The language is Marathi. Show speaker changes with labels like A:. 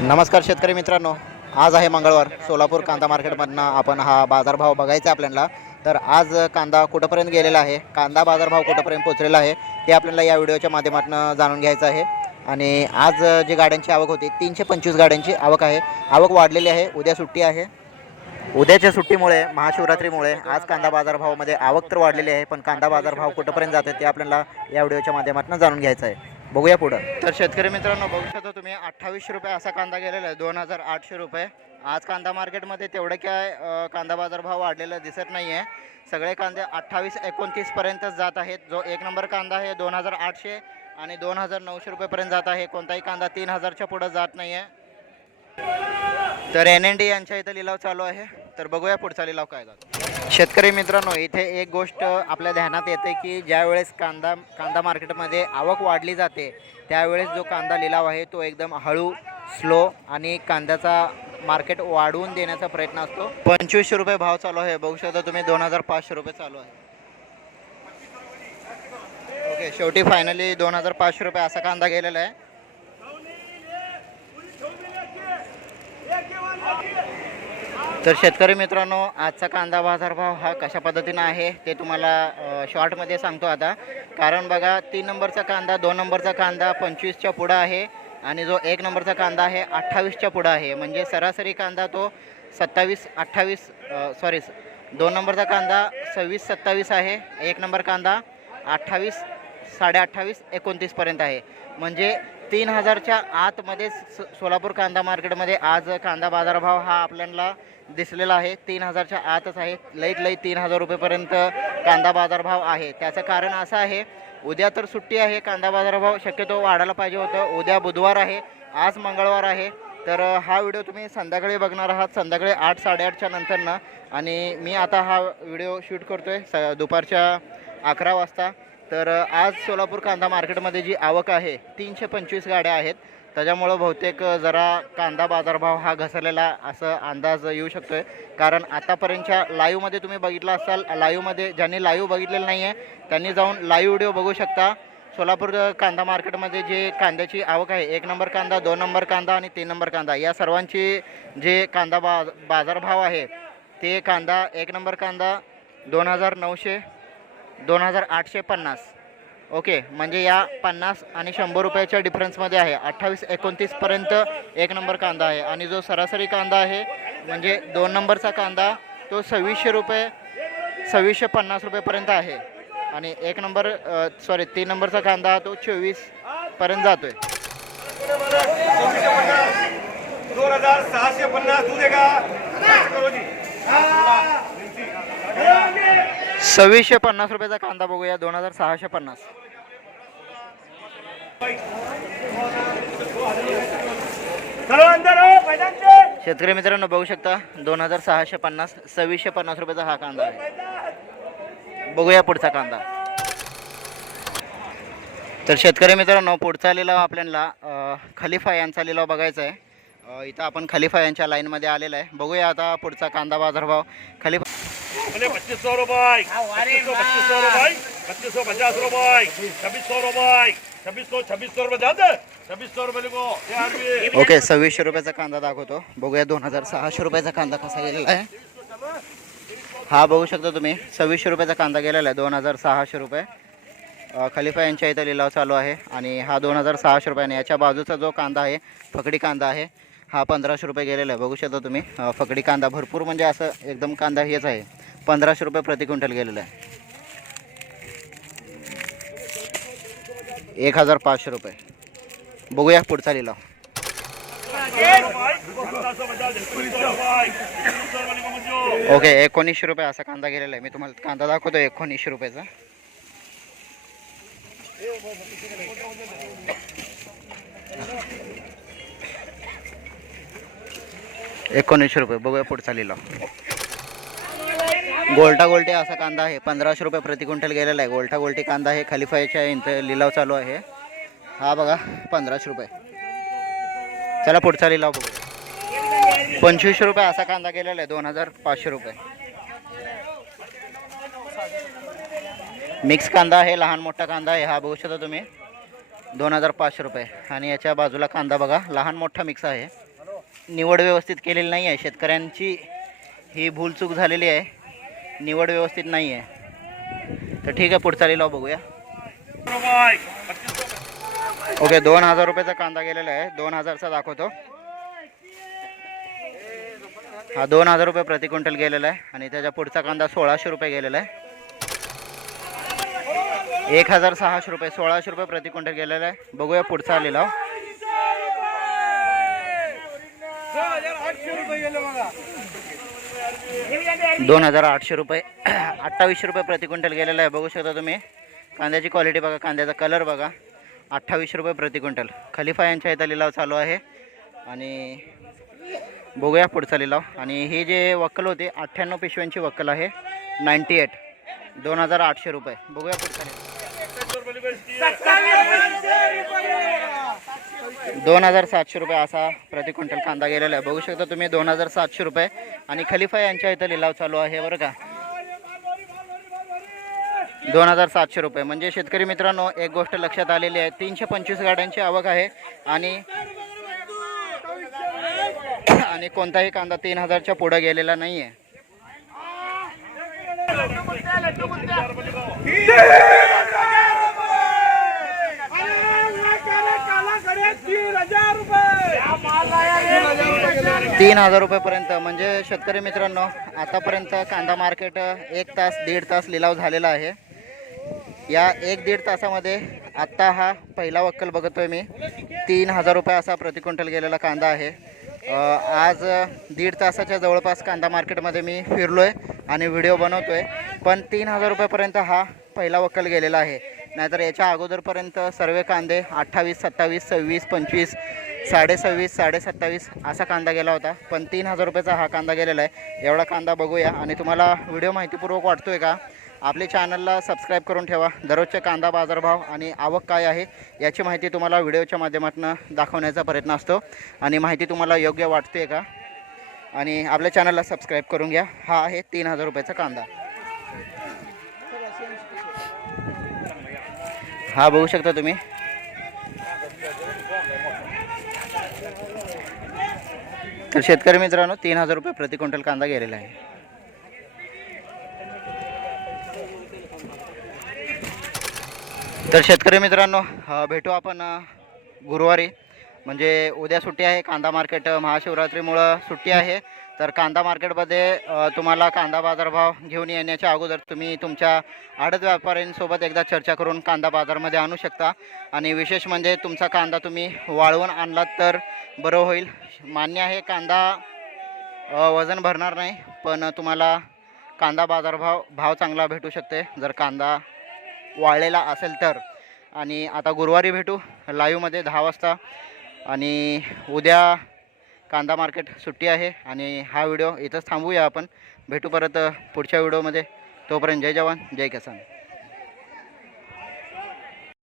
A: नमस्कार शेतकरी मित्रांनो आज आहे मंगळवार. सोलापूर कांदा मार्केटमधनं आपण हा बाजारभाव बघायचा आहे आपल्याला. तर आज कांदा कुठंपर्यंत गेलेला आहे? कांदा बाजारभाव कुठंपर्यंत पोचलेला आहे? ते आपल्याला या व्हिडिओच्या माध्यमातून जाणून घ्यायचं आहे. आणि आज जी गाड्यांची आवक होती तीनशे पंचवीस गाड्यांची आवक आहे. आवक वाढलेली आहे. उद्या सुट्टी आहे. उद्याच्या सुट्टीमुळे महाशिवरात्रीमुळे आज कांदा बाजारभावामध्ये आवक तर वाढलेली आहे पण कांदा बाजारभाव कुठंपर्यंत जाते ते आपल्याला या व्हिडिओच्या माध्यमातून जाणून घ्यायचं आहे. बघूया पुढं. तर शेतकरी मित्रांनो बघू शकता तुम्ही अठ्ठावीसशे रुपये असा कांदा गेलेला आहे दोन हजार आठशे रुपये. आज कांदा मार्केटमध्ये तेवढं काय कांदा कांदा बाजारभाव वाढलेला दिसत नाही आहे सगळे कांदे अठ्ठावीस एकोणतीसपर्यंतच जात आहेत. जो एक नंबर कांदा आहे दोन हजार आठशे आणि दोन हजार नऊशे रुपयेपर्यंत जात आहे. कोणताही कांदा तीन हजारच्या पुढं जात नाही आहे तर एन एन डी यांच्या इथं लिलाव चालू आहे. तर बघूया पुढचा लिलाव काय जातो शेतकरी मित्रांनो इथे एक गोष्ट आपल्या ध्यानात येते की ज्यावेळेस कांदा कांदा मार्केटमध्ये आवक वाढली जाते त्यावेळेस जो कांदा लिलाव आहे तो एकदम हळू स्लो आणि कांद्याचा मार्केट वाढवून देण्याचा प्रयत्न असतो. पंचवीसशे रुपये भाव चालू आहे. बघू शकता तुम्ही दोन हजार पाचशे रुपये चालू आहे. ओके शेवटी फायनली दोन हजार पाचशे रुपये असा कांदा गेलेला आहे. तर शेतकरी मित्रांनो आजचा कांदा बाजारभाव हा कशा पद्धतीनं आहे ते तुम्हाला शॉर्टमध्ये सांगतो आता. कारण बघा तीन नंबरचा कांदा दोन नंबरचा कांदा पंचवीसच्या पुढं आहे आणि जो एक नंबरचा कांदा आहे अठ्ठावीसच्या पुढं आहे. म्हणजे सरासरी कांदा तो सत्तावीस अठ्ठावीस सॉरी दोन नंबरचा कांदा सव्वीस सत्तावीस आहे. एक नंबर कांदा अठ्ठावीस साडे अठ्ठावीस एकोणतीसपर्यंत आहे. म्हणजे तीन हजारच्या आतमध्ये स- सोलापूर कांदा मार्केटमध्ये आज कांदा बाजारभाव हा आपल्याला दिसलेला आहे. तीन हजारच्या आतच आहे. लईत लई तीन हजार रुपयेपर्यंत कांदा बाजारभाव आहे. त्याचं कारण असं आहे उद्या तर सुट्टी आहे. कांदा बाजारभाव शक्यतो वाढायला पाहिजे होतं. उद्या बुधवार आहे. आज मंगळवार आहे. तर हा व्हिडिओ तुम्ही संध्याकाळी बघणार आहात. संध्याकाळी आठ साडेआठच्या नंतरनं. आणि मी आता हा व्हिडिओ शूट करतो आहे स दुपारच्या अकरा वाजता. तर आज सोलापूर कांदा मार्केटमध्ये जी आवक आहे तीनशे पंचवीस गाड्या आहेत. त्याच्यामुळं बहुतेक जरा कांदा बाजारभाव हा घसरलेला असं अंदाज येऊ शकतो आहे कारण आतापर्यंतच्या लाईव्हमध्ये तुम्ही बघितलं असाल लाईव्हमध्ये ज्यांनी लाईव्ह बघितलेलं नाही आहे त्यांनी जाऊन लाईव्ह व्हिडिओ बघू शकता. सोलापूर कांदा मार्केटमध्ये जे कांद्याची आवक आहे एक नंबर कांदा दोन नंबर कांदा आणि तीन नंबर कांदा या सर्वांची जे कांदा बा बाजारभाव आहे ते कांदा एक नंबर कांदा दोन हजार नऊशे दोन हजार आठशे पन्नास. ओके म्हणजे या पन्नास आणि शंभर रुपयाच्या डिफरन्समध्ये आहे. अठ्ठावीस एकोणतीसपर्यंत एक नंबर कांदा आहे. आणि जो सरासरी कांदा आहे म्हणजे दोन नंबरचा कांदा तो सव्वीसशे रुपये सव्वीसशे पन्नास रुपयेपर्यंत आहे. आणि एक नंबर सॉरी तीन नंबरचा कांदा तो चोवीसपर्यंत जातो आहे
B: दोन हजार सहाशे पन्नास.
A: सव्वीसशे पन्नास रुपयाचा कांदा बघूया दोन हजार सहाशे पन्नास. शेतकरी मित्रांनो बघू शकता दोन हजार सहाशे पन्नास सव्वीसशे पन्नास रुपयाचा हा कांदा आहे. बघूया पुढचा कांदा. तर शेतकरी मित्रांनो पुढचा लिलाव आपल्याला खलिफा यांचा लिलाव बघायचा आहे. इथं आपण खलिफा यांच्या लाईनमध्ये आलेला आहे. बघूया आता पुढचा कांदा बाजारभाव. खलिफा
B: पच्चीस सौ रुपये पच्चीस सौ पच्चीस सौ रुपये पच्चीस सौ पचास रुपये छब्बीस सौ रुपये छब्बीस सौ छब्बीस सौ रुपये जाते
A: ओके सव्वीसशे रुपयाचा कांदा दाखवतो बघूया दोन हजार सहाशे रुपयाचा कांदा कसा गेलेला आहे हा बघू शकता तुम्ही सव्वीसशे रुपयाचा कांदा गेलेला आहे दोन हजार सहाशे रुपये खलिफा यांच्या इथं लिलाव चालू आहे आणि हा दोन हजार सहाशे रुपयाने याच्या बाजूचा जो कांदा आहे फकडी कांदा आहे हा पंधराशे रुपये गेलेला आहे बघू शकता तुम्ही फकडी कांदा भरपूर म्हणजे असं एकदम कांदा हेच आहे पंधराशे रुपये प्रति क्विंटल गेलेलं आहे. एक हजार पाचशे रुपये. बघूया पुढचा लिलाव. ओके एकोणीसशे रुपये असा कांदा गेलेला आहे. मी तुम्हाला कांदा दाखवतो एकोणीसशे रुपयाचा. एकोणीसशे रुपये. बघूया पुढचा लिलाव. गोल्टा गोल्टी असा कांदा आहे. पंधराशे रुपये प्रति क्विंटल गेलेला आहे. गोल्टा गोल्टी कांदा आहे. खलिफाच्या इथं लिलाव चालू आहे. हा बघा पंधराशे रुपये. चला पुढचा लिलाव बघू. पंचवीसशे रुपये असा कांदा गेलेला आहे. दोन हजार पाचशे रुपये. मिक्स कांदा आहे. लहान मोठा कांदा आहे. हा बघू शकता तुम्ही. दोन हजार पाचशे रुपये. आणि याच्या बाजूला कांदा बघा. लहान मोठा मिक्स आहे. निवड व्यवस्थित केलेली नाही आहे. शेतकऱ्यांची ही भूलचूक झालेली आहे. निवड व्यवस्थित नाही आहे. तर ठीक आहे पुढचा लिलाव बघूया. ओके दोन हजार रुपयाचा कांदा गेलेला आहे. दोन हजारचा दाखवतो. हा दोन हजार रुपये प्रति क्विंटल गेलेला आहे आणि त्याच्या पुढचा कांदा सोळाशे रुपये गेलेला आहे. एक हजार सहाशे रुपये सोळाशे रुपये प्रति क्विंटल गेलेला आहे. बघूया पुढचा लिलाव. दोन हजार आठशे रुपये. अठ्ठावीसशे रुपये प्रति क्विंटल गेलेला आहे. बघू शकता तुम्ही. कांद्याची क्वालिटी बघा. कांद्याचा कलर बघा. अठ्ठावीसशे रुपये प्रति क्विंटल. खलिफा यांच्या इथं लिलाव चालू आहे. आणि बघूया पुढचा लिलाव. आणि हे जे वक्कल होते अठ्ठ्याण्णव पिशव्यांची वक्कल आहे. Ninety eight. दोन हजार आठशे रुपये. बघूया पुढचा लिलाव. दोन हजार सातशे रुपये असा प्रति क्विंटल कांदा गेलेला आहे. बघू शकता तुम्ही दोन हजार सातशे रुपये. आणि खलिफा यांच्या इथं लिलाव चालू आहे बरं का. दोन हजार सातशे रुपये. म्हणजे शेतकरी मित्रांनो एक गोष्ट लक्षात आलेली आहे. तीनशे पंचवीस गाड्यांची आवक आहे आणि आणि कोणताही कांदा तीन हजारच्या पुढं गेलेला नाही आहे तीन हजार रुपयेपर्यंत. म्हणजे शेतकरी मित्रांनो आतापर्यंत कांदा मार्केट एक तास दीड तास लिलाव झालेला आहे. या एक दीड तासामध्ये आत्ता हा पहिला वक्कल बघतोय मी. तीन हजार रुपये असा प्रति क्विंटल गेलेला कांदा आहे. आज दीड तासाच्या जवळपास कांदा मार्केटमध्ये मी फिरलो आहे आणि व्हिडिओ बनवतो आहे पण तीन हजार रुपयापर्यंत हा पहिला वक्कल गेलेला आहे. नाहीतर याच्या अगोदरपर्यंत सर्व कांदे अठ्ठावीस सत्तावीस सव्वीस पंचवीस साडेसव्वीस साडेसत्तावीस असा कांदा गेला होता. पण तीन हजार रुपयाचा हा कांदा गेलेला आहे. एवढा कांदा बघूया. आणि तुम्हाला व्हिडिओ माहितीपूर्वक वाटतो आहे का? आपल्या चॅनलला सबस्क्राईब करून ठेवा. दररोजचे कांदा बाजारभाव आणि आवक काय आहे याची माहिती तुम्हाला व्हिडिओच्या माध्यमातून दाखवण्याचा प्रयत्न असतो. आणि माहिती तुम्हाला योग्य वाटते का? आणि आपल्या चॅनलला सबस्क्राईब करून घ्या. हा आहे तीन हजार रुपयाचा कांदा. हा बघू शकता तुम्ही. तर शेतकरी मित्रांनो तीन हजार रुपये प्रति क्विंटल कांदा गेलेला आहे. तर शेतकरी मित्रांनो भेटू आपण गुरुवारी. म्हणजे उद्या सुट्टी आहे कांदा मार्केट महाशिवरात्रीमुळं सुट्टी आहे. तर कांदा मार्केटमध्ये तुम्हाला कांदा बाजारभाव घेऊन येण्याच्या अगोदर तुम्ही तुमच्या आडत व्यापाऱ्यांसोबत एकदा चर्चा करून कांदा बाजारमध्ये आणू शकता. आणि विशेष म्हणजे तुमचा कांदा तुम्ही वाळवून आणलात तर बरं होईल. मान्य आहे कांदा वजन भरणार नाही पण तुम्हाला कांदा बाजारभाव भाव चांगला भेटू शकते. जर कांदा वाळलेला असेल तर. आणि आता गुरुवारी भेटू लाईव्हमध्ये दहा वाजता. आणि उद्या कांदा मार्केट सुट्टी आहे आणि हा व्हिडिओ इथंच थांबूया आपण. भेटू परत पुढच्या व्हिडिओमध्ये. तोपर्यंत जय जवान जय किसान.